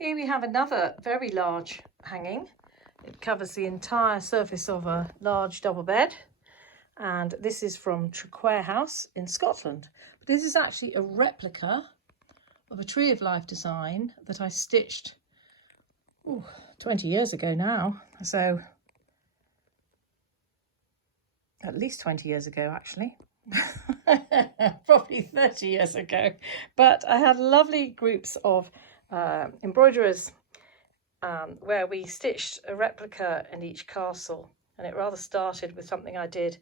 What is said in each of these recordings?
Here we have another very large hanging. It covers the entire surface of a large double bed. And this is from Traquair House in Scotland. But this is actually a replica of a Tree of Life design that I stitched 20 years ago now. So at least 20 years ago, actually. Probably 30 years ago. But I had lovely groups of embroiderers where we stitched a replica in each castle. And it rather started with something I did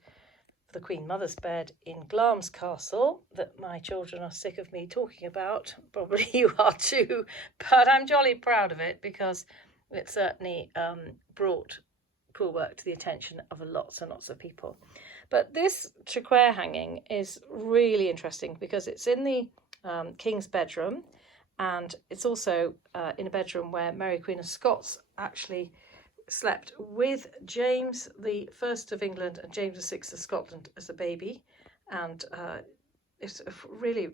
for the Queen Mother's bed in Glamis Castle that my children are sick of me talking about. Probably you are too, but I'm jolly proud of it because it certainly brought Crewel Work to the attention of lots and lots of people. But this Traquair hanging is really interesting because it's in the King's bedroom, and it's also in a bedroom where Mary Queen of Scots actually slept with James the First of England and James the Sixth of Scotland as a baby. And it's a really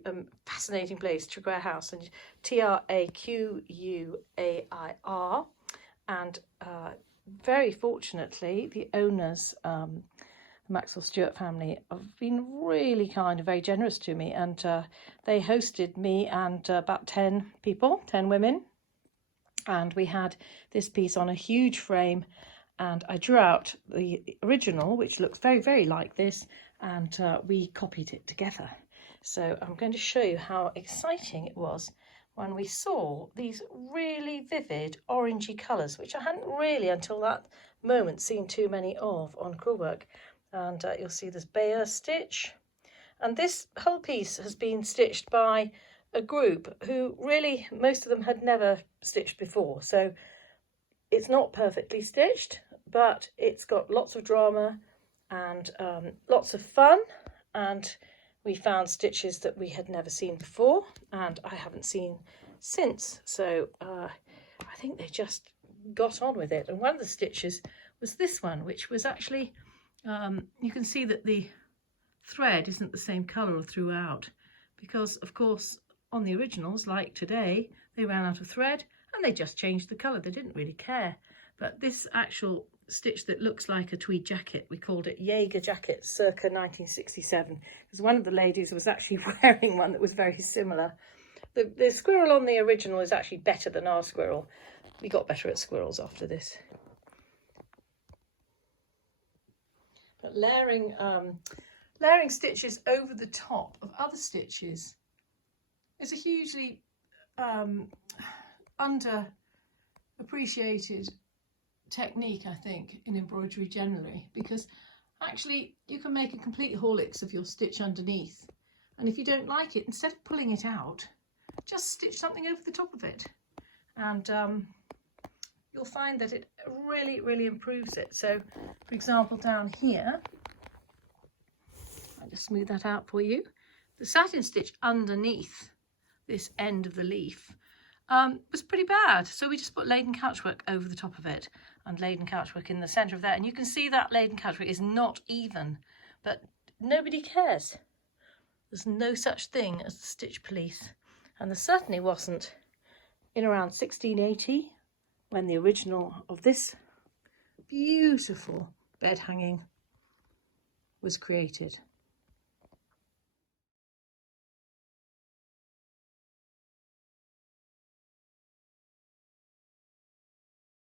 fascinating place, Traquair House, and Traquair. And very fortunately, the owners, the Maxwell Stewart family, have been really kind and very generous to me, and they hosted me and about 10 people, 10 women. And we had this piece on a huge frame, and I drew out the original, which looks very, very like this, and we copied it together. So I'm going to show you how exciting it was when we saw these really vivid orangey colours, which I hadn't really until that moment seen too many of on Crewel Work. And you'll see this Bayer stitch. And this whole piece has been stitched by a group who really, most of them had never stitched before. So it's not perfectly stitched, but it's got lots of drama and lots of fun. And we found stitches that we had never seen before and I haven't seen since. So I think they just got on with it. And one of the stitches was this one, which was actually, you can see that the thread isn't the same colour throughout because, of course, on the originals, like today, they ran out of thread and they just changed the colour. They didn't really care. But this actual stitch that looks like a tweed jacket, we called it Jaeger jacket circa 1967, because one of the ladies was actually wearing one that was very similar. The squirrel on the original is actually better than our squirrel. We got better at squirrels after this. But layering stitches over the top of other stitches is a hugely underappreciated technique, I think, in embroidery generally, because actually you can make a complete horlicks of your stitch underneath, and if you don't like it, instead of pulling it out, just stitch something over the top of it, and you'll find that it really, really improves it. So, for example, down here, I'll just smooth that out for you. The satin stitch underneath this end of the leaf was pretty bad, so we just put laden couchwork over the top of it and laden couchwork in the centre of that, and you can see that laden couchwork is not even, but nobody cares. There's no such thing as the stitch police, and there certainly wasn't in around 1680 when the original of this beautiful bed hanging was created.